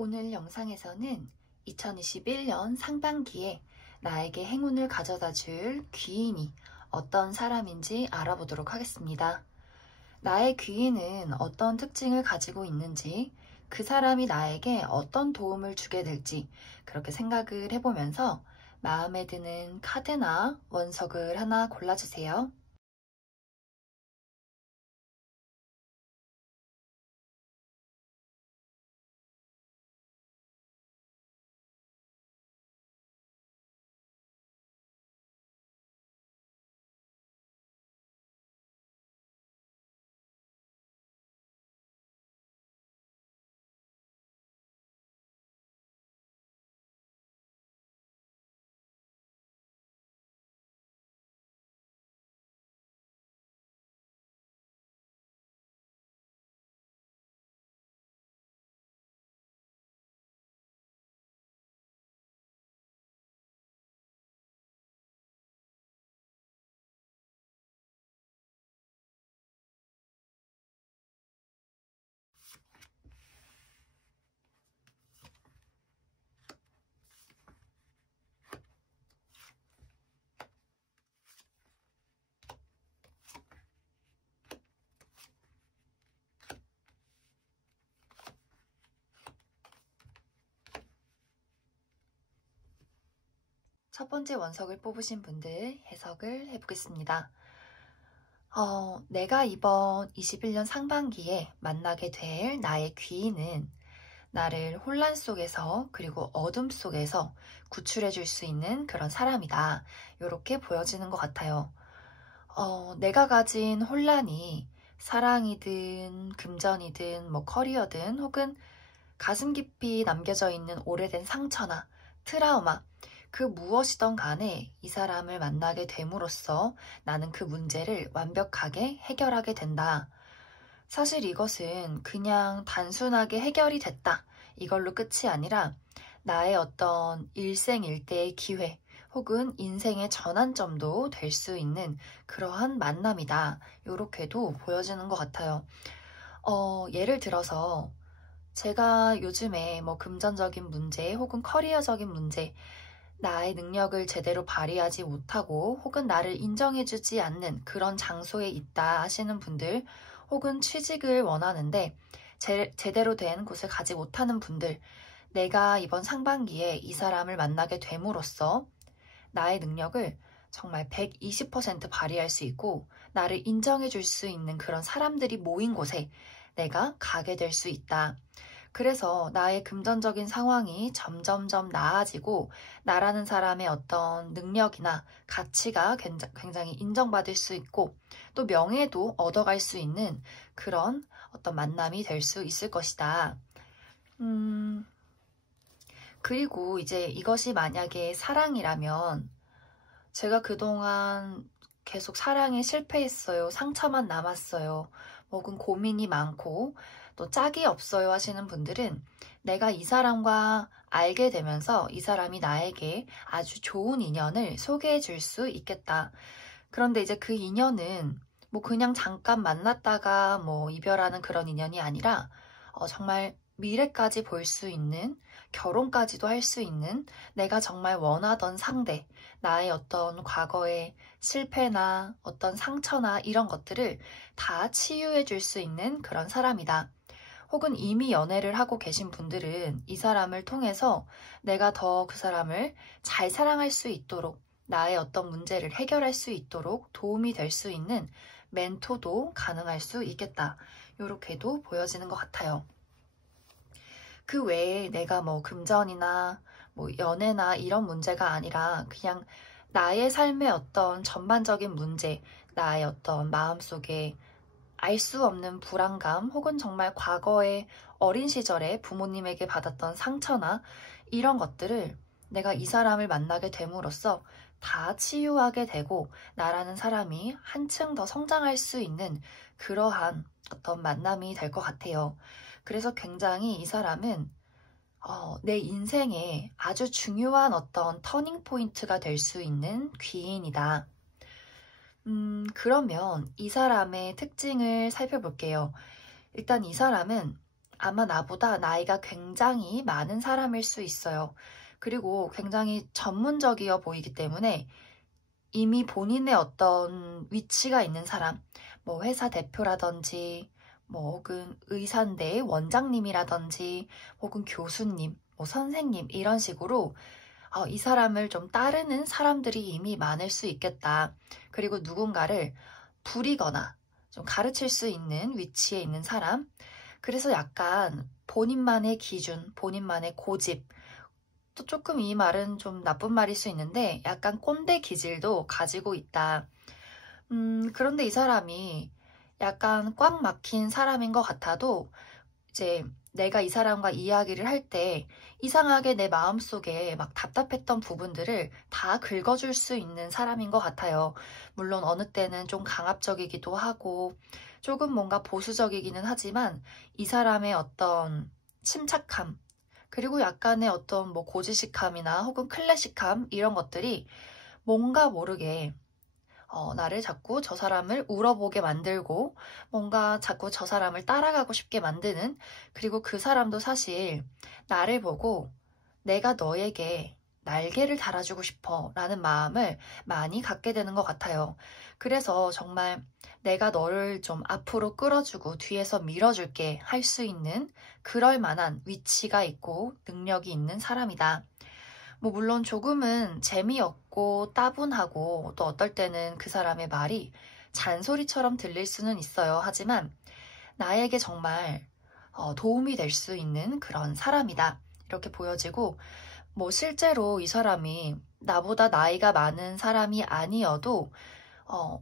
오늘 영상에서는 2021년 상반기에 나에게 행운을 가져다 줄 귀인이 어떤 사람인지 알아보도록 하겠습니다. 나의 귀인은 어떤 특징을 가지고 있는지, 그 사람이 나에게 어떤 도움을 주게 될지 그렇게 생각을 해보면서 마음에 드는 카드나 원석을 하나 골라주세요. 첫 번째 원석을 뽑으신 분들 해석을 해보겠습니다. 내가 이번 21년 상반기에 만나게 될 나의 귀인은 나를 혼란 속에서 그리고 어둠 속에서 구출해 줄 수 있는 그런 사람이다. 이렇게 보여지는 것 같아요. 내가 가진 혼란이 사랑이든 금전이든 뭐 커리어든 혹은 가슴 깊이 남겨져 있는 오래된 상처나 트라우마, 그 무엇이든 간에 이 사람을 만나게 됨으로써 나는 그 문제를 완벽하게 해결하게 된다. 사실 이것은 그냥 단순하게 해결이 됐다, 이걸로 끝이 아니라 나의 어떤 일생일대의 기회 혹은 인생의 전환점도 될 수 있는 그러한 만남이다. 이렇게도 보여지는 것 같아요. 예를 들어서 제가 요즘에 뭐 금전적인 문제 혹은 커리어적인 문제, 나의 능력을 제대로 발휘하지 못하고 혹은 나를 인정해주지 않는 그런 장소에 있다 하시는 분들, 혹은 취직을 원하는데 제대로 된 곳을 가지 못하는 분들, 내가 이번 상반기에 이 사람을 만나게 됨으로써 나의 능력을 정말 120% 발휘할 수 있고 나를 인정해줄 수 있는 그런 사람들이 모인 곳에 내가 가게 될 수 있다. 그래서 나의 금전적인 상황이 점점점 나아지고 나라는 사람의 어떤 능력이나 가치가 굉장히 인정받을 수 있고 또 명예도 얻어갈 수 있는 그런 어떤 만남이 될 수 있을 것이다. 그리고 이제 이것이 만약에 사랑이라면 제가 그동안 계속 사랑에 실패했어요. 상처만 남았어요. 혹은 고민이 많고 또 짝이 없어요 하시는 분들은 내가 이 사람과 알게 되면서 이 사람이 나에게 아주 좋은 인연을 소개해 줄 수 있겠다. 그런데 이제 그 인연은 뭐 그냥 잠깐 만났다가 뭐 이별하는 그런 인연이 아니라 정말 미래까지 볼 수 있는, 결혼까지도 할 수 있는 내가 정말 원하던 상대, 나의 어떤 과거의 실패나 어떤 상처나 이런 것들을 다 치유해 줄 수 있는 그런 사람이다. 혹은 이미 연애를 하고 계신 분들은 이 사람을 통해서 내가 더 그 사람을 잘 사랑할 수 있도록, 나의 어떤 문제를 해결할 수 있도록 도움이 될 수 있는 멘토도 가능할 수 있겠다. 이렇게도 보여지는 것 같아요. 그 외에 내가 뭐 금전이나 뭐 연애나 이런 문제가 아니라 그냥 나의 삶의 어떤 전반적인 문제, 나의 어떤 마음속에 알 수 없는 불안감 혹은 정말 과거의 어린 시절에 부모님에게 받았던 상처나 이런 것들을 내가 이 사람을 만나게 됨으로써 다 치유하게 되고 나라는 사람이 한층 더 성장할 수 있는 그러한 어떤 만남이 될 것 같아요. 그래서 굉장히 이 사람은 내 인생에 아주 중요한 어떤 터닝 포인트가 될 수 있는 귀인이다. 그러면 이 사람의 특징을 살펴볼게요. 일단 이 사람은 아마 나보다 나이가 굉장히 많은 사람일 수 있어요. 그리고 굉장히 전문적이어 보이기 때문에 이미 본인의 어떤 위치가 있는 사람, 뭐 회사 대표라든지, 뭐 혹은 의사인데 원장님이라든지, 혹은 교수님, 뭐 선생님 이런 식으로 이 사람을 좀 따르는 사람들이 이미 많을 수 있겠다. 그리고 누군가를 부리거나 좀 가르칠 수 있는 위치에 있는 사람. 그래서 약간 본인만의 기준, 본인만의 고집, 또 조금 이 말은 좀 나쁜 말일 수 있는데 약간 꼰대 기질도 가지고 있다. 그런데 이 사람이 약간 꽉 막힌 사람인 것 같아도 이제 내가 이 사람과 이야기를 할 때 이상하게 내 마음속에 막 답답했던 부분들을 다 긁어줄 수 있는 사람인 것 같아요. 물론 어느 때는 좀 강압적이기도 하고 조금 뭔가 보수적이기는 하지만 이 사람의 어떤 침착함, 그리고 약간의 어떤 뭐 고지식함이나 혹은 클래식함 이런 것들이 뭔가 모르게 나를 자꾸 저 사람을 울어보게 만들고 뭔가 자꾸 저 사람을 따라가고 싶게 만드는, 그리고 그 사람도 사실 나를 보고 내가 너에게 날개를 달아주고 싶어 라는 마음을 많이 갖게 되는 것 같아요. 그래서 정말 내가 너를 좀 앞으로 끌어주고 뒤에서 밀어줄게 할 수 있는 그럴 만한 위치가 있고 능력이 있는 사람이다. 뭐 물론 조금은 재미없고 따분하고 또 어떨 때는 그 사람의 말이 잔소리처럼 들릴 수는 있어요. 하지만 나에게 정말 도움이 될 수 있는 그런 사람이다. 이렇게 보여지고, 뭐 실제로 이 사람이 나보다 나이가 많은 사람이 아니어도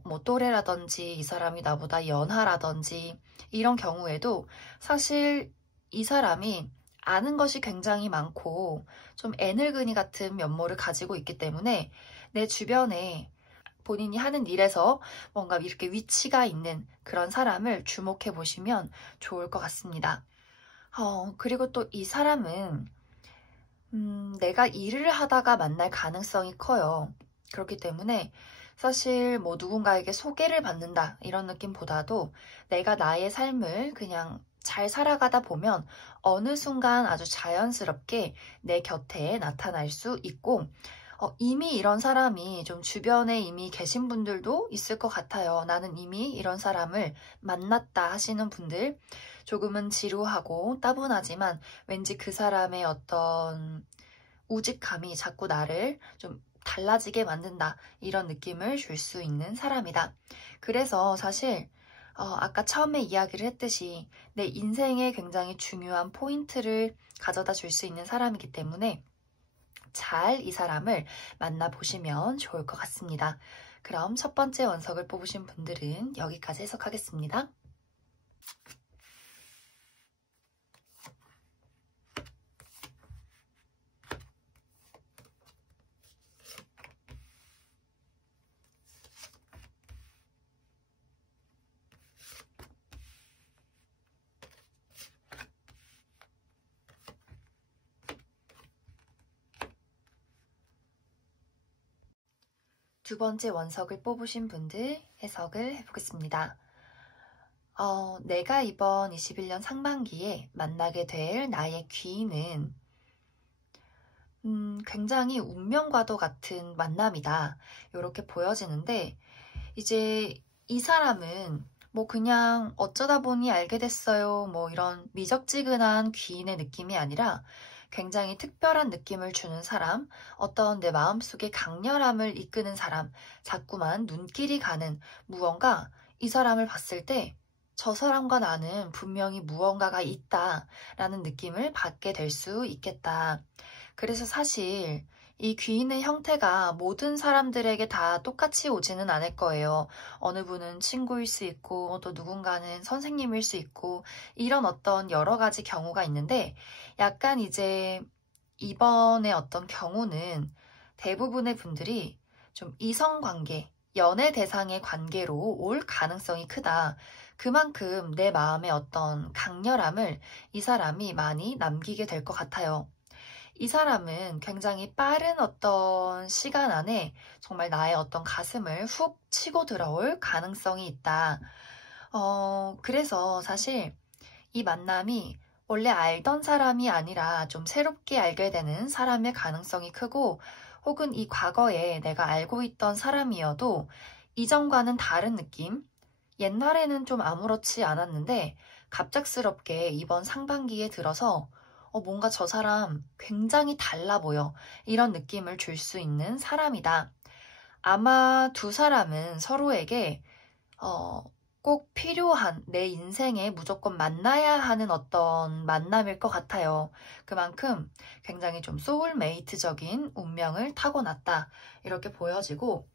뭐 또래라든지 이 사람이 나보다 연하라든지 이런 경우에도 사실 이 사람이 아는 것이 굉장히 많고 좀 애늙은이 같은 면모를 가지고 있기 때문에 내 주변에 본인이 하는 일에서 뭔가 이렇게 위치가 있는 그런 사람을 주목해 보시면 좋을 것 같습니다. 그리고 또 이 사람은 내가 일을 하다가 만날 가능성이 커요. 그렇기 때문에 사실 뭐 누군가에게 소개를 받는다 이런 느낌보다도 내가 나의 삶을 그냥 잘 살아가다 보면 어느 순간 아주 자연스럽게 내 곁에 나타날 수 있고, 이미 이런 사람이 좀 주변에 이미 계신 분들도 있을 것 같아요. 나는 이미 이런 사람을 만났다 하시는 분들, 조금은 지루하고 따분하지만 왠지 그 사람의 어떤 우직함이 자꾸 나를 좀 달라지게 만든다. 이런 느낌을 줄 수 있는 사람이다. 그래서 사실 아까 처음에 이야기를 했듯이 내 인생에 굉장히 중요한 포인트를 가져다 줄 수 있는 사람이기 때문에 잘 이 사람을 만나보시면 좋을 것 같습니다. 그럼 첫 번째 원석을 뽑으신 분들은 여기까지 해석하겠습니다. 두 번째 원석을 뽑으신 분들 해석을 해보겠습니다. 내가 이번 21년 상반기에 만나게 될 나의 귀인은 굉장히 운명과도 같은 만남이다. 이렇게 보여지는데, 이제 이 사람은 뭐 그냥 어쩌다 보니 알게 됐어요. 뭐 이런 미적지근한 귀인의 느낌이 아니라 굉장히 특별한 느낌을 주는 사람, 어떤 내 마음속에 강렬함을 이끄는 사람, 자꾸만 눈길이 가는 무언가, 이 사람을 봤을 때 저 사람과 나는 분명히 무언가가 있다라는 느낌을 받게 될 수 있겠다. 그래서 사실 이 귀인의 형태가 모든 사람들에게 다 똑같이 오지는 않을 거예요. 어느 분은 친구일 수 있고, 또 누군가는 선생님일 수 있고, 이런 어떤 여러 가지 경우가 있는데, 약간 이제 이번에 어떤 경우는 대부분의 분들이 좀 이성관계, 연애 대상의 관계로 올 가능성이 크다. 그만큼 내 마음의 어떤 강렬함을 이 사람이 많이 남기게 될 것 같아요. 이 사람은 굉장히 빠른 어떤 시간 안에 정말 나의 어떤 가슴을 훅 치고 들어올 가능성이 있다. 그래서 사실 이 만남이 원래 알던 사람이 아니라 좀 새롭게 알게 되는 사람의 가능성이 크고, 혹은 이 과거에 내가 알고 있던 사람이어도 이전과는 다른 느낌? 옛날에는 좀 아무렇지 않았는데 갑작스럽게 이번 상반기에 들어서 뭔가 저 사람 굉장히 달라 보여. 이런 느낌을 줄 수 있는 사람이다. 아마 두 사람은 서로에게 어, 꼭 필요한 내 인생에 무조건 만나야 하는 어떤 만남일 것 같아요. 그만큼 굉장히 좀 소울메이트적인 운명을 타고났다. 이렇게 보여지고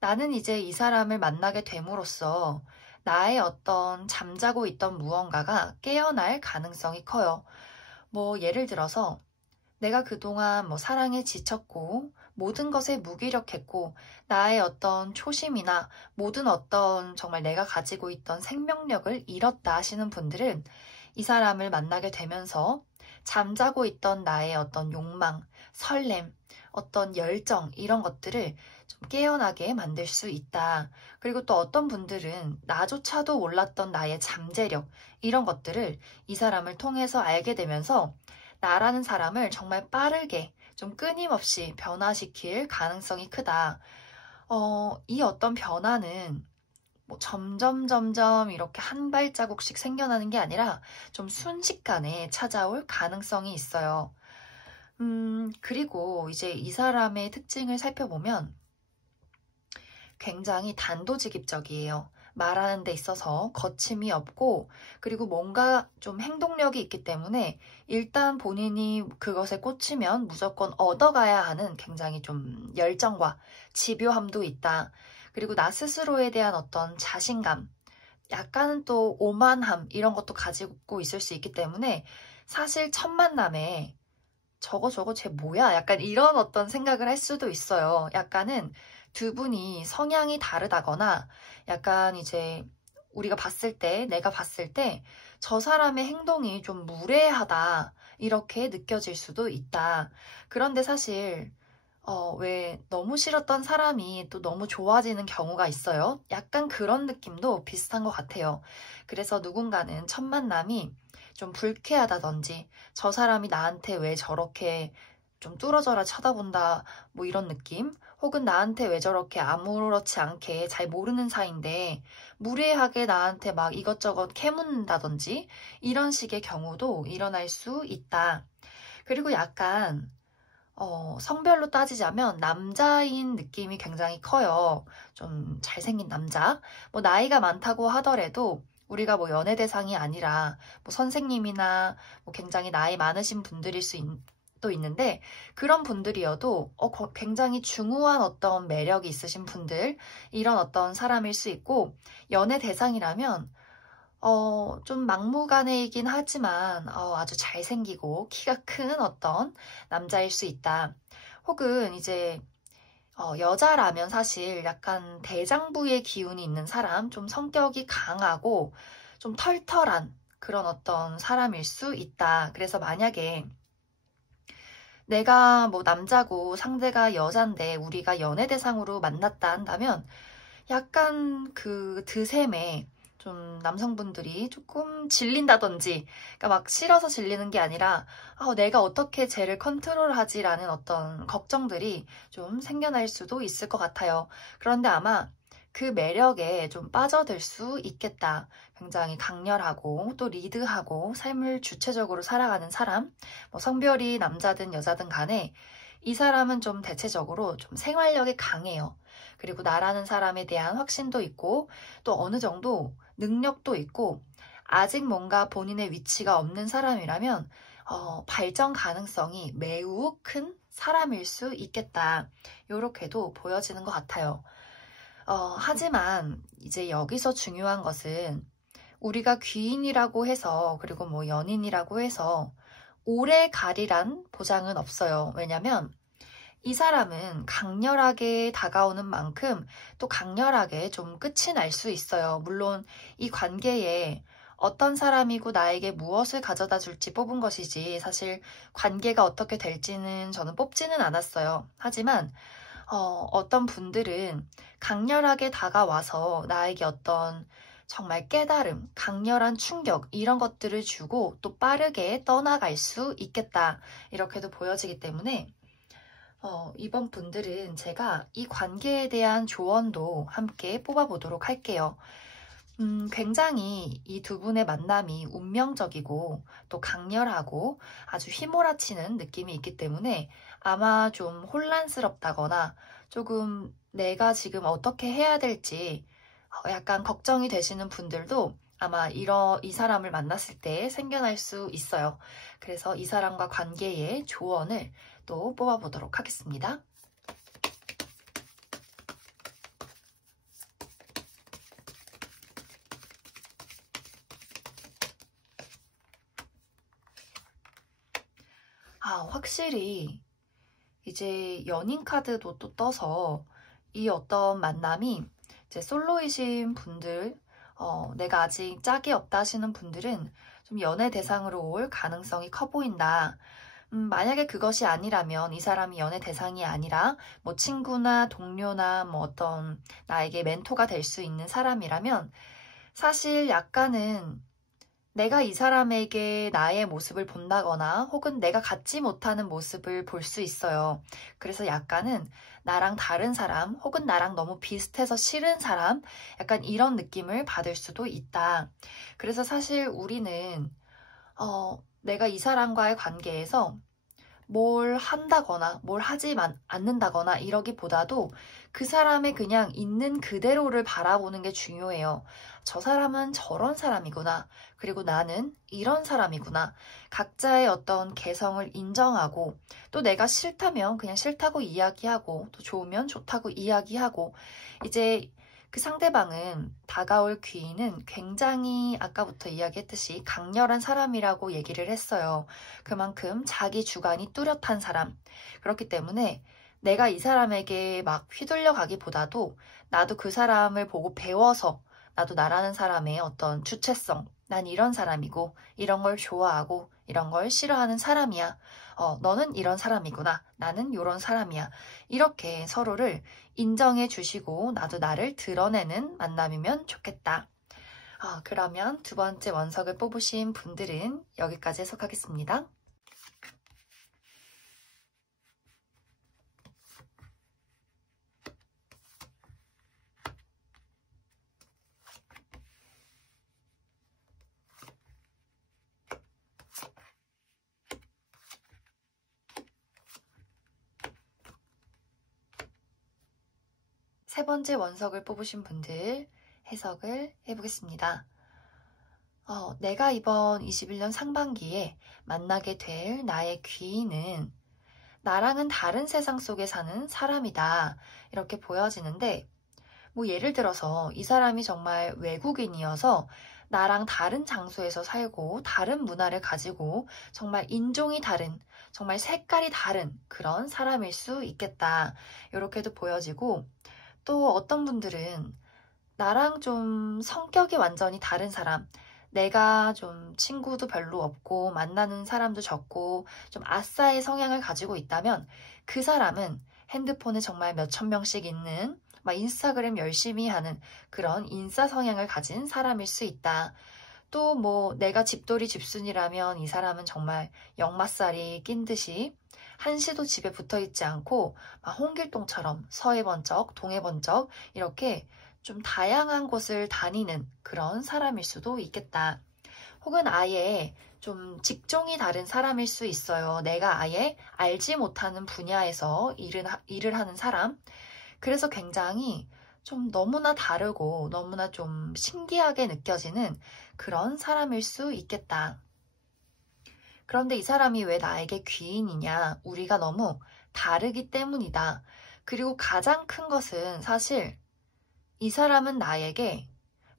나는 이제 이 사람을 만나게 됨으로써 나의 어떤 잠자고 있던 무언가가 깨어날 가능성이 커요. 뭐 예를 들어서 내가 그동안 뭐 사랑에 지쳤고 모든 것에 무기력했고 나의 어떤 초심이나 모든 어떤 정말 내가 가지고 있던 생명력을 잃었다 하시는 분들은 이 사람을 만나게 되면서 잠자고 있던 나의 어떤 욕망, 설렘, 어떤 열정 이런 것들을 좀 깨어나게 만들 수 있다. 그리고 또 어떤 분들은 나조차도 몰랐던 나의 잠재력 이런 것들을 이 사람을 통해서 알게 되면서 나라는 사람을 정말 빠르게 좀 끊임없이 변화시킬 가능성이 크다. 이 어떤 변화는 뭐 점점 이렇게 한 발자국씩 생겨나는 게 아니라 좀 순식간에 찾아올 가능성이 있어요. 그리고 이제 이 사람의 특징을 살펴보면 굉장히 단도직입적이에요. 말하는 데 있어서 거침이 없고, 그리고 뭔가 좀 행동력이 있기 때문에 일단 본인이 그것에 꽂히면 무조건 얻어가야 하는 굉장히 좀 열정과 집요함도 있다. 그리고 나 스스로에 대한 어떤 자신감, 약간은 또 오만함 이런 것도 가지고 있을 수 있기 때문에 사실 첫 만남에 저거 쟤 뭐야? 약간 이런 어떤 생각을 할 수도 있어요. 약간은 두 분이 성향이 다르다거나 약간 이제 우리가 봤을 때, 내가 봤을 때 저 사람의 행동이 좀 무례하다. 이렇게 느껴질 수도 있다. 그런데 사실 왜 너무 싫었던 사람이 또 너무 좋아지는 경우가 있어요. 약간 그런 느낌도 비슷한 것 같아요. 그래서 누군가는 첫 만남이 좀 불쾌하다든지 저 사람이 나한테 왜 저렇게 좀 뚫어져라 쳐다본다 뭐 이런 느낌 혹은 나한테 왜 저렇게 아무렇지 않게 잘 모르는 사이인데 무례하게 나한테 막 이것저것 캐묻는다든지 이런 식의 경우도 일어날 수 있다. 그리고 약간 성별로 따지자면 남자인 느낌이 굉장히 커요. 좀 잘생긴 남자. 뭐 나이가 많다고 하더라도 우리가 뭐 연애 대상이 아니라 뭐 선생님이나 뭐 굉장히 나이 많으신 분들일 또 있는데 그런 분들이어도 굉장히 중후한 어떤 매력이 있으신 분들 이런 어떤 사람일 수 있고 연애 대상이라면 좀 막무가내이긴 하지만 아주 잘생기고 키가 큰 어떤 남자일 수 있다. 혹은 이제 여자라면 사실 약간 대장부의 기운이 있는 사람, 좀 성격이 강하고 좀 털털한 그런 어떤 사람일 수 있다. 그래서 만약에 내가 뭐 남자고 상대가 여잔데 우리가 연애 대상으로 만났다 한다면 약간 그 드셈에 좀 남성분들이 조금 질린다든지, 그러니까 막 싫어서 질리는 게 아니라 내가 어떻게 쟤를 컨트롤하지라는 어떤 걱정들이 좀 생겨날 수도 있을 것 같아요. 그런데 아마 그 매력에 좀 빠져들 수 있겠다. 굉장히 강렬하고 또 리드하고 삶을 주체적으로 살아가는 사람, 뭐 성별이 남자든 여자든 간에 이 사람은 좀 대체적으로 좀 생활력이 강해요. 그리고 나라는 사람에 대한 확신도 있고 또 어느 정도 능력도 있고 아직 뭔가 본인의 위치가 없는 사람이라면 발전 가능성이 매우 큰 사람일 수 있겠다. 이렇게도 보여지는 것 같아요. 하지만 이제 여기서 중요한 것은 우리가 귀인이라고 해서 그리고 뭐 연인이라고 해서 오래 가리란 보장은 없어요. 왜냐면 이 사람은 강렬하게 다가오는 만큼 또 강렬하게 좀 끝이 날 수 있어요. 물론 이 관계에 어떤 사람이고 나에게 무엇을 가져다 줄지 뽑은 것이지 사실 관계가 어떻게 될지는 저는 뽑지는 않았어요. 하지만 어떤 분들은 강렬하게 다가와서 나에게 어떤 정말 깨달음, 강렬한 충격 이런 것들을 주고 또 빠르게 떠나갈 수 있겠다. 이렇게도 보여지기 때문에 이번 분들은 제가 이 관계에 대한 조언도 함께 뽑아보도록 할게요. 굉장히 이 두 분의 만남이 운명적이고 또 강렬하고 아주 휘몰아치는 느낌이 있기 때문에 아마 좀 혼란스럽다거나 조금 내가 지금 어떻게 해야 될지 약간 걱정이 되시는 분들도 아마 이 사람을 만났을 때 생겨날 수 있어요. 그래서 이 사람과 관계의 조언을 또 뽑아보도록 하겠습니다. 확실히 이제 연인 카드도 또 떠서 이 어떤 만남이 이제 솔로이신 분들, 내가 아직 짝이 없다 하시는 분들은 좀 연애 대상으로 올 가능성이 커 보인다. 만약에 그것이 아니라면 이 사람이 연애 대상이 아니라 뭐 친구나 동료나 뭐 어떤 나에게 멘토가 될 수 있는 사람이라면 사실 약간은 내가 이 사람에게 나의 모습을 본다거나 혹은 내가 갖지 못하는 모습을 볼 수 있어요. 그래서 약간은 나랑 다른 사람 혹은 나랑 너무 비슷해서 싫은 사람 약간 이런 느낌을 받을 수도 있다. 그래서 사실 우리는 내가 이 사람과의 관계에서 뭘 한다거나 뭘 하지 않는다거나 이러기보다도 그 사람의 그냥 있는 그대로를 바라보는 게 중요해요. 저 사람은 저런 사람이구나. 그리고 나는 이런 사람이구나. 각자의 어떤 개성을 인정하고 또 내가 싫다면 그냥 싫다고 이야기하고 또 좋으면 좋다고 이야기하고 이제 그 상대방은 다가올 귀인은 굉장히 아까부터 이야기했듯이 강렬한 사람이라고 얘기를 했어요. 그만큼 자기 주관이 뚜렷한 사람. 그렇기 때문에 내가 이 사람에게 막 휘둘려 가기보다도 나도 그 사람을 보고 배워서 나도 나라는 사람의 어떤 주체성, 난 이런 사람이고 이런 걸 좋아하고 이런 걸 싫어하는 사람이야. 너는 이런 사람이구나. 나는 이런 사람이야. 이렇게 서로를 인정해 주시고 나도 나를 드러내는 만남이면 좋겠다. 그러면 두 번째 원석을 뽑으신 분들은 여기까지 해석하겠습니다. 세 번째 원석을 뽑으신 분들 해석을 해보겠습니다. 내가 이번 21년 상반기에 만나게 될 나의 귀인은 나랑은 다른 세상 속에 사는 사람이다. 이렇게 보여지는데 뭐 예를 들어서 이 사람이 정말 외국인이어서 나랑 다른 장소에서 살고 다른 문화를 가지고 정말 인종이 다른, 정말 색깔이 다른 그런 사람일 수 있겠다. 이렇게도 보여지고 또 어떤 분들은 나랑 좀 성격이 완전히 다른 사람, 내가 좀 친구도 별로 없고 만나는 사람도 적고 좀 아싸의 성향을 가지고 있다면 그 사람은 핸드폰에 정말 몇천 명씩 있는 막 인스타그램 열심히 하는 그런 인싸 성향을 가진 사람일 수 있다. 또 뭐 내가 집돌이 집순이라면 이 사람은 정말 역마살이 낀 듯이 한시도 집에 붙어 있지 않고 막 홍길동처럼 서해 번쩍 동해 번쩍 이렇게 좀 다양한 곳을 다니는 그런 사람일 수도 있겠다. 혹은 아예 좀 직종이 다른 사람일 수 있어요. 내가 아예 알지 못하는 분야에서 일을 하는 사람. 그래서 굉장히 좀 너무나 다르고 너무나 좀 신기하게 느껴지는 그런 사람일 수 있겠다. 그런데 이 사람이 왜 나에게 귀인이냐? 우리가 너무 다르기 때문이다. 그리고 가장 큰 것은 사실 이 사람은 나에게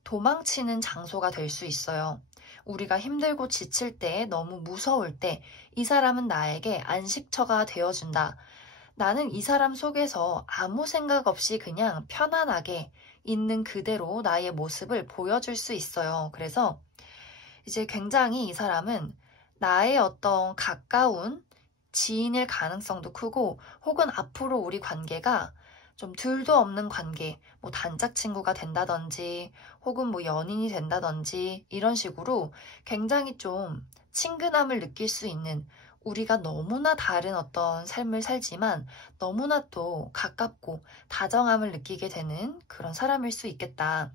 도망치는 장소가 될 수 있어요. 우리가 힘들고 지칠 때, 너무 무서울 때, 이 사람은 나에게 안식처가 되어준다. 나는 이 사람 속에서 아무 생각 없이 그냥 편안하게 있는 그대로 나의 모습을 보여줄 수 있어요. 그래서 이제 굉장히 이 사람은 나의 어떤 가까운 지인일 가능성도 크고 혹은 앞으로 우리 관계가 좀 둘도 없는 관계, 뭐 단짝 친구가 된다든지 혹은 뭐 연인이 된다든지 이런 식으로 굉장히 좀 친근함을 느낄 수 있는, 우리가 너무나 다른 어떤 삶을 살지만 너무나 또 가깝고 다정함을 느끼게 되는 그런 사람일 수 있겠다.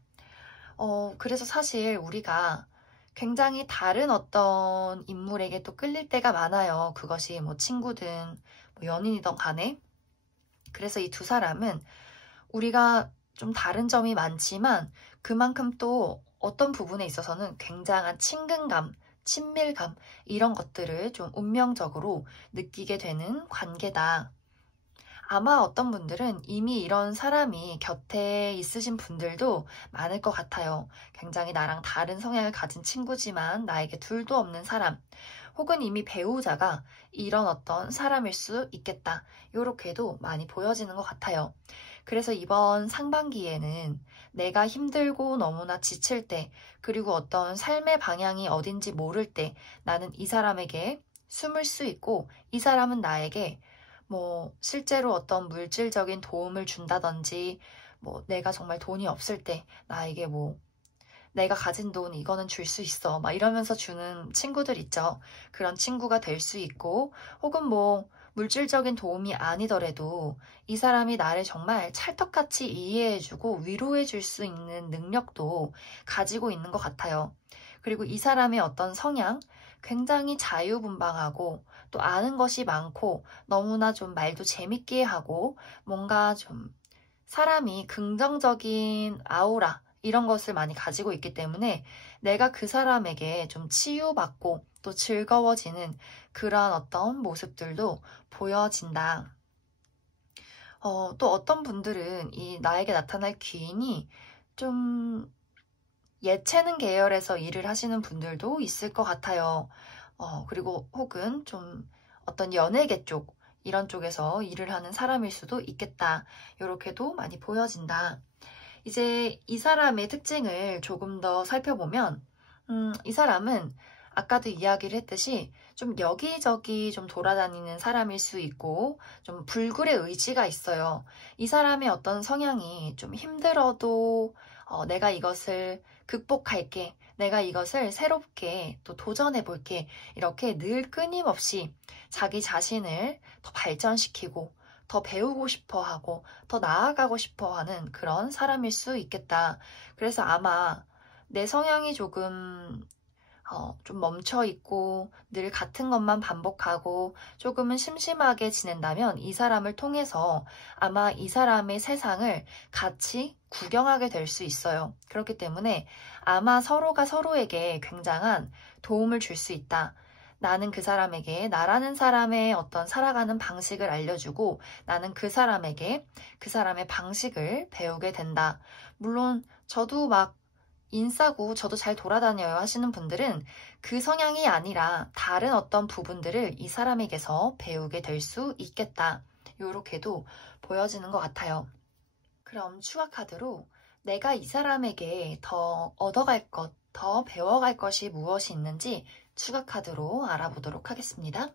그래서 사실 우리가 굉장히 다른 어떤 인물에게 또 끌릴 때가 많아요. 그것이 뭐 친구든 뭐 연인이든 간에. 그래서 이 두 사람은 우리가 좀 다른 점이 많지만 그만큼 또 어떤 부분에 있어서는 굉장한 친근감, 친밀감, 이런 것들을 좀 운명적으로 느끼게 되는 관계다. 아마 어떤 분들은 이미 이런 사람이 곁에 있으신 분들도 많을 것 같아요. 굉장히 나랑 다른 성향을 가진 친구지만 나에게 둘도 없는 사람, 혹은 이미 배우자가 이런 어떤 사람일 수 있겠다. 이렇게도 많이 보여지는 것 같아요. 그래서 이번 상반기에는 내가 힘들고 너무나 지칠 때, 그리고 어떤 삶의 방향이 어딘지 모를 때 나는 이 사람에게 숨을 수 있고, 이 사람은 나에게 뭐 실제로 어떤 물질적인 도움을 준다든지, 뭐 내가 정말 돈이 없을 때 나에게 뭐 내가 가진 돈 이거는 줄 수 있어 막 이러면서 주는 친구들 있죠. 그런 친구가 될 수 있고, 혹은 뭐 물질적인 도움이 아니더라도 이 사람이 나를 정말 찰떡같이 이해해주고 위로해줄 수 있는 능력도 가지고 있는 것 같아요. 그리고 이 사람의 어떤 성향, 굉장히 자유분방하고 또 아는 것이 많고 너무나 좀 말도 재밌게 하고 뭔가 좀 사람이 긍정적인 아우라 이런 것을 많이 가지고 있기 때문에 내가 그 사람에게 좀 치유받고 또 즐거워지는 그러한 어떤 모습들도 보여진다. 또 어떤 분들은 이 나에게 나타날 귀인이 좀 예체능 계열에서 일을 하시는 분들도 있을 것 같아요. 그리고 혹은 좀 어떤 연예계 쪽, 이런 쪽에서 일을 하는 사람일 수도 있겠다. 이렇게도 많이 보여진다. 이제 이 사람의 특징을 조금 더 살펴보면, 이 사람은 아까도 이야기를 했듯이 좀 여기저기 좀 돌아다니는 사람일 수 있고, 좀 불굴의 의지가 있어요. 이 사람의 어떤 성향이 좀 힘들어도 내가 이것을 극복할게, 내가 이것을 새롭게 또 도전해볼게, 이렇게 늘 끊임없이 자기 자신을 더 발전시키고, 더 배우고 싶어 하고, 더 나아가고 싶어 하는 그런 사람일 수 있겠다. 그래서 아마 내 성향이 조금 좀 멈춰있고 늘 같은 것만 반복하고 조금은 심심하게 지낸다면 이 사람을 통해서 아마 이 사람의 세상을 같이 구경하게 될 수 있어요. 그렇기 때문에 아마 서로가 서로에게 굉장한 도움을 줄 수 있다. 나는 그 사람에게 나라는 사람의 어떤 살아가는 방식을 알려주고 나는 그 사람에게 그 사람의 방식을 배우게 된다. 물론 저도 막 인싸고 저도 잘 돌아다녀요 하시는 분들은 그 성향이 아니라 다른 어떤 부분들을 이 사람에게서 배우게 될 수 있겠다. 이렇게도 보여지는 것 같아요. 그럼 추가 카드로 내가 이 사람에게 더 얻어갈 것, 더 배워갈 것이 무엇이 있는지 추가 카드로 알아보도록 하겠습니다.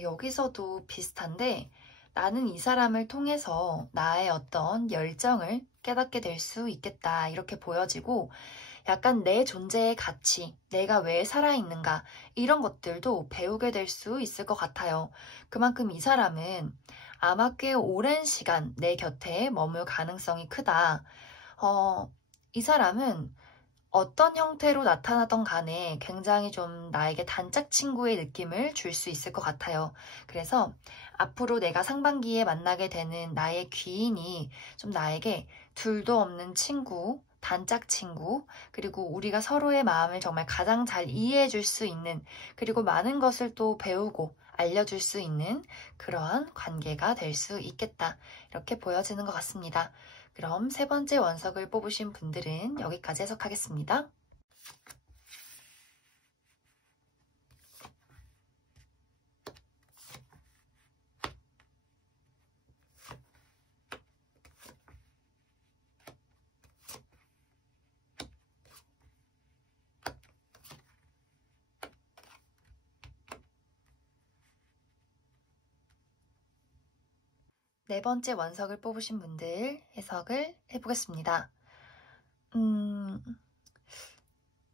여기서도 비슷한데 나는 이 사람을 통해서 나의 어떤 열정을 깨닫게 될 수 있겠다. 이렇게 보여지고 약간 내 존재의 가치, 내가 왜 살아있는가 이런 것들도 배우게 될 수 있을 것 같아요. 그만큼 이 사람은 아마 꽤 오랜 시간 내 곁에 머물 가능성이 크다. 이 사람은 어떤 형태로 나타나던 간에 굉장히 좀 나에게 단짝 친구의 느낌을 줄 수 있을 것 같아요. 그래서 앞으로 내가 상반기에 만나게 되는 나의 귀인이 좀 나에게 둘도 없는 친구, 단짝 친구, 그리고 우리가 서로의 마음을 정말 가장 잘 이해해 줄 수 있는, 그리고 많은 것을 또 배우고 알려줄 수 있는 그러한 관계가 될 수 있겠다. 이렇게 보여지는 것 같습니다. 그럼 세 번째 원석을 뽑으신 분들은 여기까지 해석하겠습니다. 네 번째 원석을 뽑으신 분들 해석을 해보겠습니다.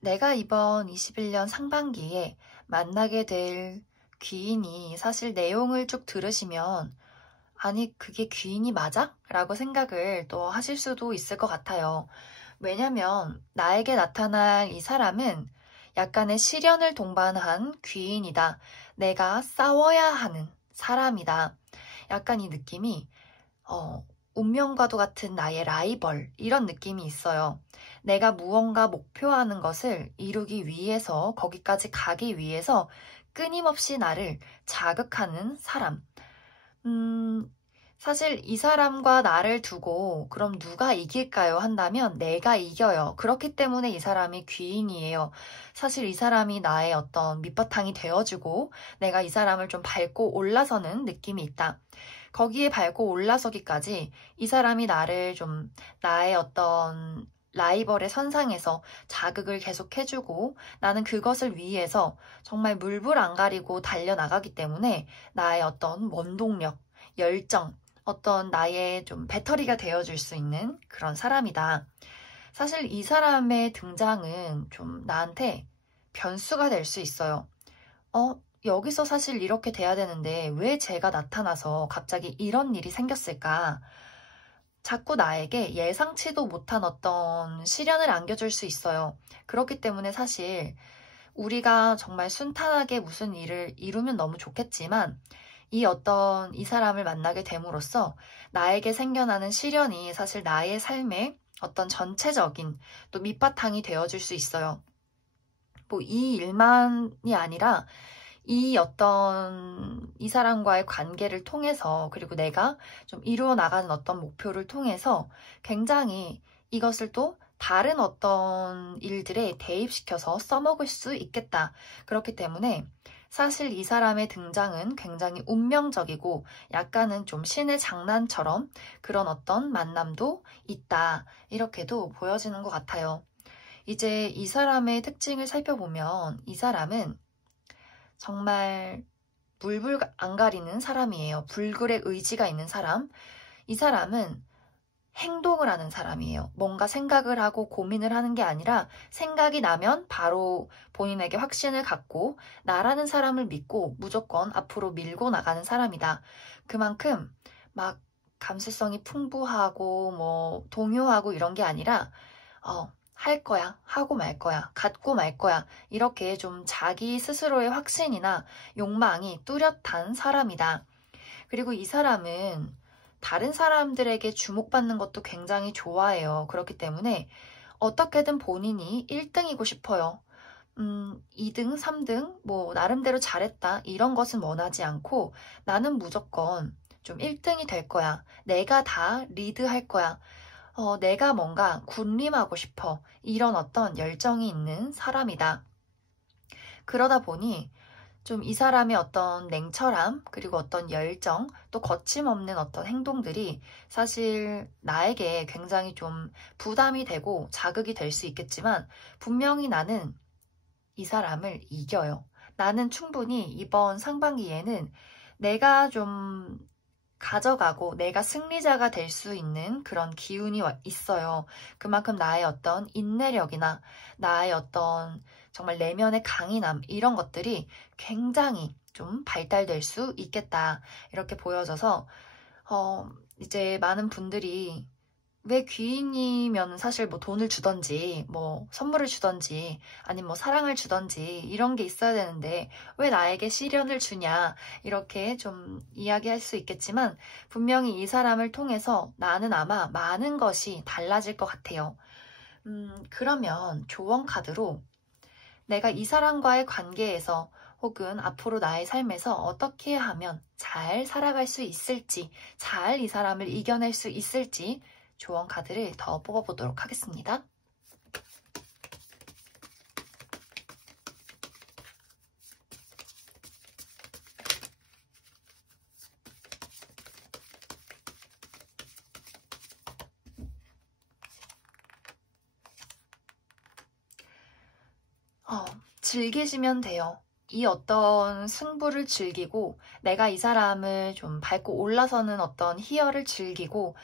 내가 이번 21년 상반기에 만나게 될 귀인이 사실 내용을 쭉 들으시면 아니 그게 귀인이 맞아? 라고 생각을 또 하실 수도 있을 것 같아요. 왜냐면 나에게 나타날 이 사람은 약간의 시련을 동반한 귀인이다. 내가 싸워야 하는 사람이다. 약간 이 느낌이 운명과도 같은 나의 라이벌 이런 느낌이 있어요. 내가 무언가 목표하는 것을 이루기 위해서 거기까지 가기 위해서 끊임없이 나를 자극하는 사람. 사실 이 사람과 나를 두고 그럼 누가 이길까요? 한다면 내가 이겨요. 그렇기 때문에 이 사람이 귀인이에요. 사실 이 사람이 나의 어떤 밑바탕이 되어주고 내가 이 사람을 좀 밟고 올라서는 느낌이 있다. 거기에 밟고 올라서기까지 이 사람이 나를 좀 나의 어떤 라이벌의 선상에서 자극을 계속 해주고 나는 그것을 위해서 정말 물불 안 가리고 달려나가기 때문에 나의 어떤 원동력, 열정, 어떤 나의 좀 배터리가 되어줄 수 있는 그런 사람이다. 사실 이 사람의 등장은 좀 나한테 변수가 될 수 있어요. 여기서 사실 이렇게 돼야 되는데 왜 제가 나타나서 갑자기 이런 일이 생겼을까? 자꾸 나에게 예상치도 못한 어떤 시련을 안겨줄 수 있어요. 그렇기 때문에 사실 우리가 정말 순탄하게 무슨 일을 이루면 너무 좋겠지만 이 사람을 만나게 됨으로써 나에게 생겨나는 시련이 사실 나의 삶의 어떤 전체적인 또 밑바탕이 되어줄 수 있어요. 뭐 이 일만이 아니라 이 사람과의 관계를 통해서, 그리고 내가 좀 이루어 나가는 어떤 목표를 통해서 굉장히 이것을 또 다른 어떤 일들에 대입시켜서 써먹을 수 있겠다. 그렇기 때문에 사실 이 사람의 등장은 굉장히 운명적이고 약간은 좀 신의 장난처럼 그런 어떤 만남도 있다. 이렇게도 보여지는 것 같아요. 이제 이 사람의 특징을 살펴보면 이 사람은 정말 물불 안 가리는 사람이에요. 불굴의 의지가 있는 사람. 이 사람은 행동을 하는 사람이에요. 뭔가 생각을 하고 고민을 하는 게 아니라 생각이 나면 바로 본인에게 확신을 갖고 나라는 사람을 믿고 무조건 앞으로 밀고 나가는 사람이다. 그만큼 막 감수성이 풍부하고 뭐 동요하고 이런 게 아니라 할 거야, 하고 말 거야, 갖고 말 거야. 이렇게 좀 자기 스스로의 확신이나 욕망이 뚜렷한 사람이다. 그리고 이 사람은 다른 사람들에게 주목받는 것도 굉장히 좋아해요. 그렇기 때문에 어떻게든 본인이 1등이고 싶어요. 2등, 3등, 뭐, 나름대로 잘했다. 이런 것은 원하지 않고 나는 무조건 좀 1등이 될 거야. 내가 다 리드할 거야. 내가 뭔가 군림하고 싶어. 이런 어떤 열정이 있는 사람이다. 그러다 보니 좀 이 사람의 어떤 냉철함, 그리고 어떤 열정, 또 거침없는 어떤 행동들이 사실 나에게 굉장히 좀 부담이 되고 자극이 될 수 있겠지만 분명히 나는 이 사람을 이겨요. 나는 충분히 이번 상반기에는 내가 좀 가져가고 내가 승리자가 될 수 있는 그런 기운이 있어요. 그만큼 나의 어떤 인내력이나 나의 어떤 정말 내면의 강인함 이런 것들이 굉장히 좀 발달될 수 있겠다. 이렇게 보여져서 이제 많은 분들이 왜 귀인이면 사실 뭐 돈을 주던지, 뭐 선물을 주던지, 아니면 뭐 사랑을 주던지 이런 게 있어야 되는데 왜 나에게 시련을 주냐 이렇게 좀 이야기할 수 있겠지만 분명히 이 사람을 통해서 나는 아마 많은 것이 달라질 것 같아요. 그러면 조언 카드로 내가 이 사람과의 관계에서 혹은 앞으로 나의 삶에서 어떻게 하면 잘 살아갈 수 있을지, 잘 이 사람을 이겨낼 수 있을지 조언 카드를 더 뽑아보도록 하겠습니다. 즐기시면 돼요. 이 어떤 승부를 즐기고 내가 이 사람을 좀 밟고 올라서는 어떤 희열을 즐기고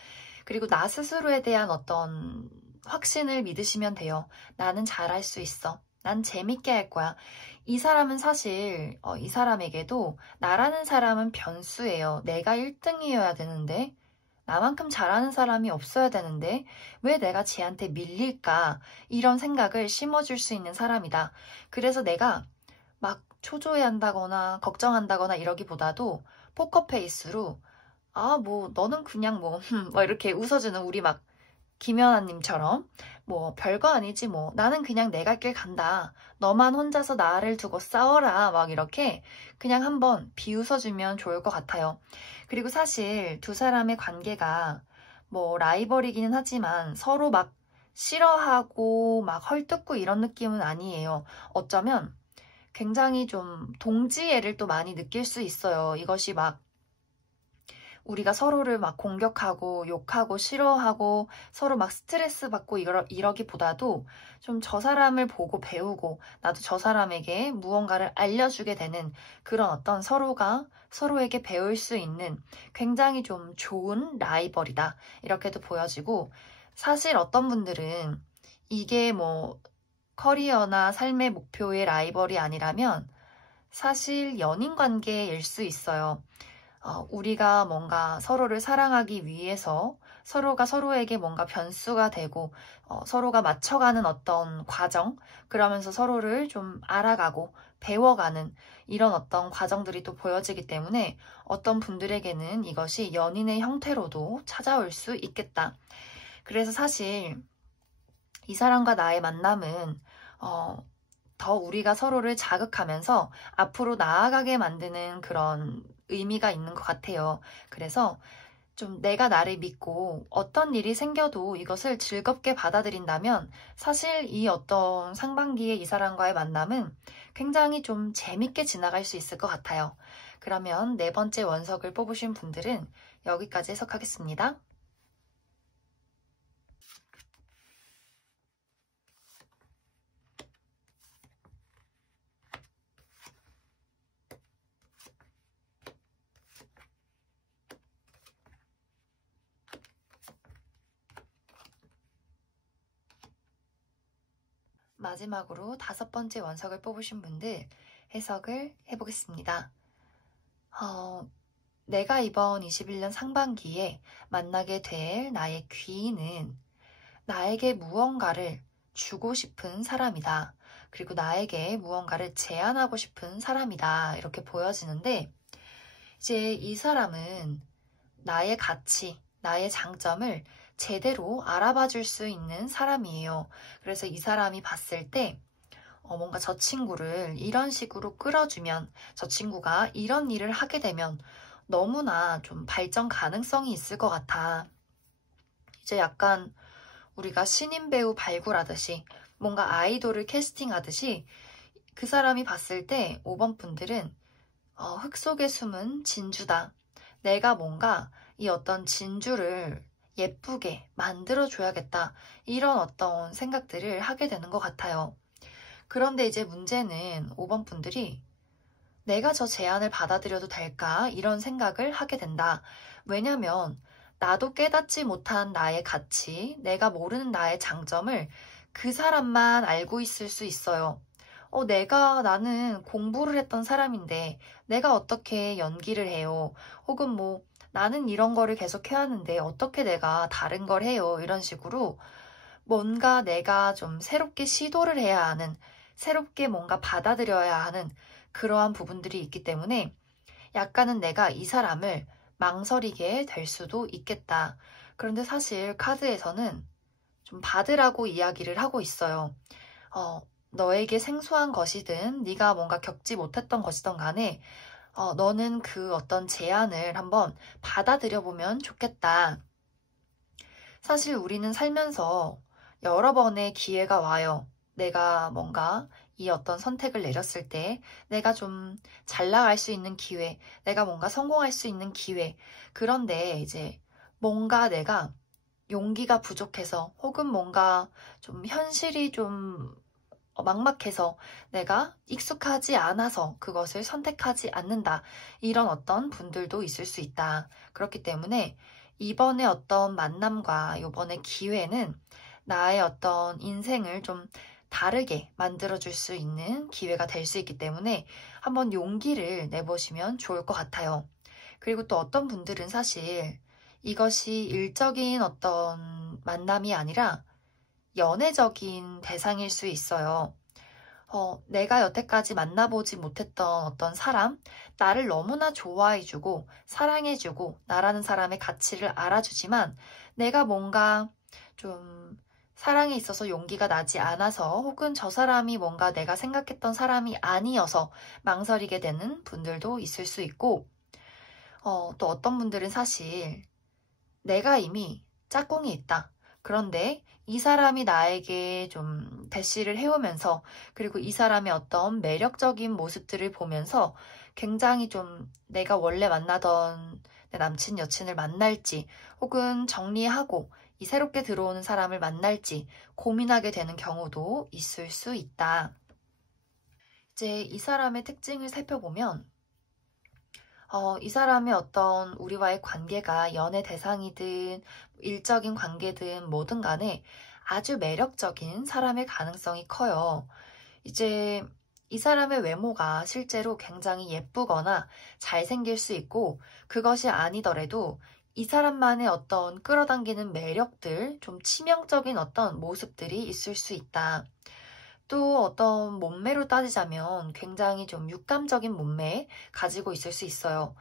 그리고 나 스스로에 대한 어떤 확신을 믿으시면 돼요. 나는 잘할 수 있어. 난 재밌게 할 거야. 이 사람은 사실 이 사람에게도 나라는 사람은 변수예요. 내가 1등이어야 되는데 나만큼 잘하는 사람이 없어야 되는데 왜 내가 쟤한테 밀릴까? 이런 생각을 심어줄 수 있는 사람이다. 그래서 내가 막 초조해한다거나 걱정한다거나 이러기보다도 포커페이스로 뭐 너는 그냥 뭐 이렇게 웃어주는 우리 막 김연아님처럼 뭐 별거 아니지 뭐 나는 그냥 내 갈 길 간다. 너만 혼자서 나를 두고 싸워라. 막 이렇게 그냥 한번 비웃어주면 좋을 것 같아요. 그리고 사실 두 사람의 관계가 뭐 라이벌이기는 하지만 서로 막 싫어하고 막 헐뜯고 이런 느낌은 아니에요. 어쩌면 굉장히 좀 동지애를 또 많이 느낄 수 있어요. 이것이 막 우리가 서로를 막 공격하고 욕하고 싫어하고 서로 막 스트레스 받고 이러기보다도 좀 저 사람을 보고 배우고 나도 저 사람에게 무언가를 알려주게 되는 그런 어떤 서로가 서로에게 배울 수 있는 굉장히 좀 좋은 라이벌이다. 이렇게도 보여지고 사실 어떤 분들은 이게 뭐 커리어나 삶의 목표의 라이벌이 아니라면 사실 연인 관계일 수 있어요. 우리가 뭔가 서로를 사랑하기 위해서 서로가 서로에게 뭔가 변수가 되고 서로가 맞춰가는 어떤 과정, 그러면서 서로를 좀 알아가고 배워가는 이런 어떤 과정들이 또 보여지기 때문에 어떤 분들에게는 이것이 연인의 형태로도 찾아올 수 있겠다. 그래서 사실 이 사람과 나의 만남은 더 우리가 서로를 자극하면서 앞으로 나아가게 만드는 그런 의미가 있는 것 같아요. 그래서 좀 내가 나를 믿고 어떤 일이 생겨도 이것을 즐겁게 받아들인다면 사실 이 어떤 상반기에 이 사람과의 만남은 굉장히 좀 재밌게 지나갈 수 있을 것 같아요. 그러면 네 번째 원석을 뽑으신 분들은 여기까지 해석하겠습니다. 마지막으로 다섯 번째 원석을 뽑으신 분들 해석을 해보겠습니다. 내가 이번 21년 상반기에 만나게 될 나의 귀인은 나에게 무언가를 주고 싶은 사람이다. 그리고 나에게 무언가를 제안하고 싶은 사람이다. 이렇게 보여지는데 이제 이 사람은 나의 가치, 나의 장점을 제대로 알아봐 줄 수 있는 사람이에요. 그래서 이 사람이 봤을 때 뭔가 저 친구를 이런 식으로 끌어주면 저 친구가 이런 일을 하게 되면 너무나 좀 발전 가능성이 있을 것 같아. 이제 약간 우리가 신인 배우 발굴하듯이 뭔가 아이돌을 캐스팅하듯이 그 사람이 봤을 때 5번 분들은 흙 속에 숨은 진주다. 내가 뭔가 이 어떤 진주를 예쁘게 만들어줘야겠다. 이런 어떤 생각들을 하게 되는 것 같아요. 그런데 이제 문제는 5번 분들이 내가 저 제안을 받아들여도 될까? 이런 생각을 하게 된다. 왜냐면 나도 깨닫지 못한 나의 가치, 내가 모르는 나의 장점을 그 사람만 알고 있을 수 있어요. 나는 공부를 했던 사람인데 내가 어떻게 연기를 해요? 혹은 뭐 나는 이런 거를 계속 해왔는데 어떻게 내가 다른 걸 해요? 이런 식으로 뭔가 내가 좀 새롭게 시도를 해야 하는, 새롭게 뭔가 받아들여야 하는 그러한 부분들이 있기 때문에 약간은 내가 이 사람을 망설이게 될 수도 있겠다. 그런데 사실 카드에서는 좀 받으라고 이야기를 하고 있어요. 너에게 생소한 것이든 네가 뭔가 겪지 못했던 것이든 간에 너는 그 어떤 제안을 한번 받아들여 보면 좋겠다. 사실 우리는 살면서 여러 번의 기회가 와요. 내가 뭔가 이 어떤 선택을 내렸을 때 내가 좀 잘 나갈 수 있는 기회, 내가 뭔가 성공할 수 있는 기회. 그런데 이제 뭔가 내가 용기가 부족해서 혹은 뭔가 좀 현실이 좀 막막해서 내가 익숙하지 않아서 그것을 선택하지 않는다. 이런 어떤 분들도 있을 수 있다. 그렇기 때문에 이번에 어떤 만남과 이번에 기회는 나의 어떤 인생을 좀 다르게 만들어줄 수 있는 기회가 될 수 있기 때문에 한번 용기를 내보시면 좋을 것 같아요. 그리고 또 어떤 분들은 사실 이것이 일적인 어떤 만남이 아니라 연애적인 대상일 수 있어요. 내가 여태까지 만나보지 못했던 어떤 사람, 나를 너무나 좋아해주고 사랑해주고 나라는 사람의 가치를 알아주지만 내가 뭔가 좀 사랑에 있어서 용기가 나지 않아서 혹은 저 사람이 뭔가 내가 생각했던 사람이 아니어서 망설이게 되는 분들도 있을 수 있고 또 어떤 분들은 사실 내가 이미 짝꿍이 있다. 그런데 이 사람이 나에게 좀 대시를 해오면서 그리고 이 사람의 어떤 매력적인 모습들을 보면서 굉장히 좀 내가 원래 만나던 내 남친 여친을 만날지 혹은 정리하고 이 새롭게 들어오는 사람을 만날지 고민하게 되는 경우도 있을 수 있다. 이제 이 사람의 특징을 살펴보면 이 사람의 어떤 우리와의 관계가 연애 대상이든 일적인 관계든 뭐든 간에 아주 매력적인 사람의 가능성이 커요. 이제 이 사람의 외모가 실제로 굉장히 예쁘거나 잘생길 수 있고 그것이 아니더라도 이 사람만의 어떤 끌어당기는 매력들, 좀 치명적인 어떤 모습들이 있을 수 있다. 또 어떤 몸매로 따지자면 굉장히 좀 육감적인 몸매 가지고 있을 수 있어요.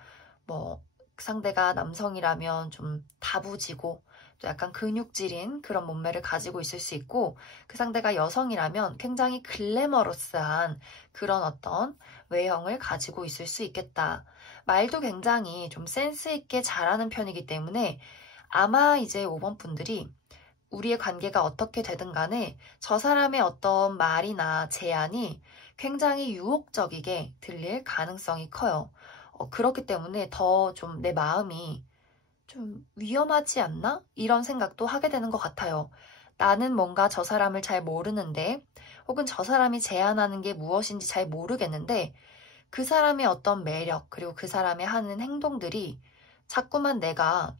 뭐 상대가 남성이라면 좀 다부지고 또 약간 근육질인 그런 몸매를 가지고 있을 수 있고 그 상대가 여성이라면 굉장히 글래머러스한 그런 어떤 외형을 가지고 있을 수 있겠다. 말도 굉장히 좀 센스 있게 잘하는 편이기 때문에 아마 이제 5번 분들이 우리의 관계가 어떻게 되든 간에 저 사람의 어떤 말이나 제안이 굉장히 유혹적이게 들릴 가능성이 커요. 그렇기 때문에 더 좀 내 마음이 좀 위험하지 않나? 이런 생각도 하게 되는 것 같아요. 나는 뭔가 저 사람을 잘 모르는데 혹은 저 사람이 제안하는 게 무엇인지 잘 모르겠는데 그 사람의 어떤 매력 그리고 그 사람의 하는 행동들이 자꾸만 내가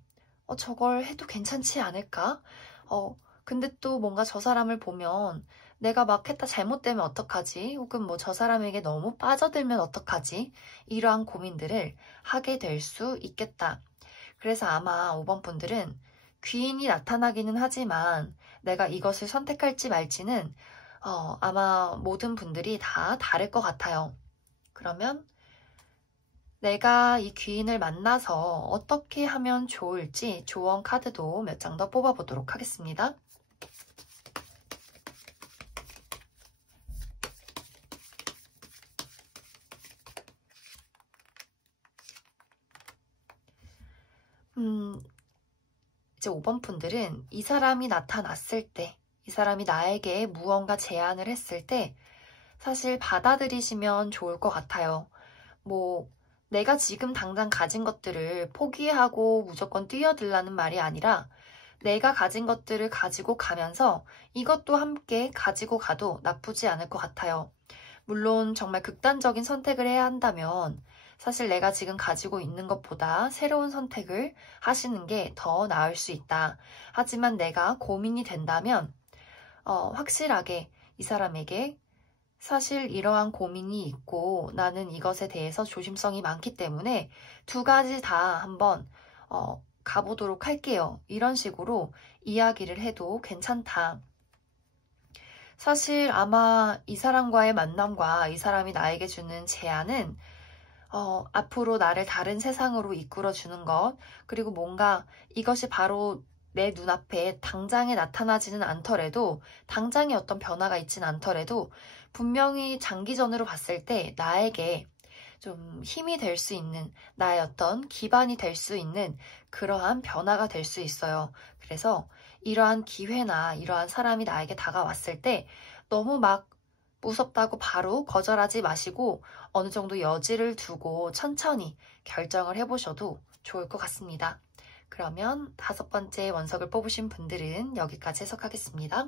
저걸 해도 괜찮지 않을까? 근데 또 뭔가 저 사람을 보면 내가 막 했다 잘못되면 어떡하지? 혹은 뭐 저 사람에게 너무 빠져들면 어떡하지? 이러한 고민들을 하게 될 수 있겠다. 그래서 아마 5번 분들은 귀인이 나타나기는 하지만 내가 이것을 선택할지 말지는 아마 모든 분들이 다 다를 것 같아요. 그러면 내가 이 귀인을 만나서 어떻게 하면 좋을지 조언 카드도 몇 장 더 뽑아보도록 하겠습니다. 이제 5번 분들은 이 사람이 나타났을 때, 이 사람이 나에게 무언가 제안을 했을 때 사실 받아들이시면 좋을 것 같아요. 뭐 내가 지금 당장 가진 것들을 포기하고 무조건 뛰어들라는 말이 아니라 내가 가진 것들을 가지고 가면서 이것도 함께 가지고 가도 나쁘지 않을 것 같아요. 물론 정말 극단적인 선택을 해야 한다면 사실 내가 지금 가지고 있는 것보다 새로운 선택을 하시는 게 더 나을 수 있다. 하지만 내가 고민이 된다면 확실하게 이 사람에게 사실 이러한 고민이 있고 나는 이것에 대해서 조심성이 많기 때문에 두 가지 다 한번 가보도록 할게요. 이런 식으로 이야기를 해도 괜찮다. 사실 아마 이 사람과의 만남과 이 사람이 나에게 주는 제안은 앞으로 나를 다른 세상으로 이끌어주는 것, 그리고 뭔가 이것이 바로 내 눈앞에 당장에 나타나지는 않더라도, 당장에 어떤 변화가 있진 않더라도, 분명히 장기전으로 봤을 때 나에게 좀 힘이 될 수 있는, 나의 어떤 기반이 될 수 있는 그러한 변화가 될 수 있어요. 그래서 이러한 기회나 이러한 사람이 나에게 다가왔을 때 너무 막 무섭다고 바로 거절하지 마시고 어느 정도 여지를 두고 천천히 결정을 해보셔도 좋을 것 같습니다. 그러면 5번째 원석을 뽑으신 분들은 여기까지 해석하겠습니다.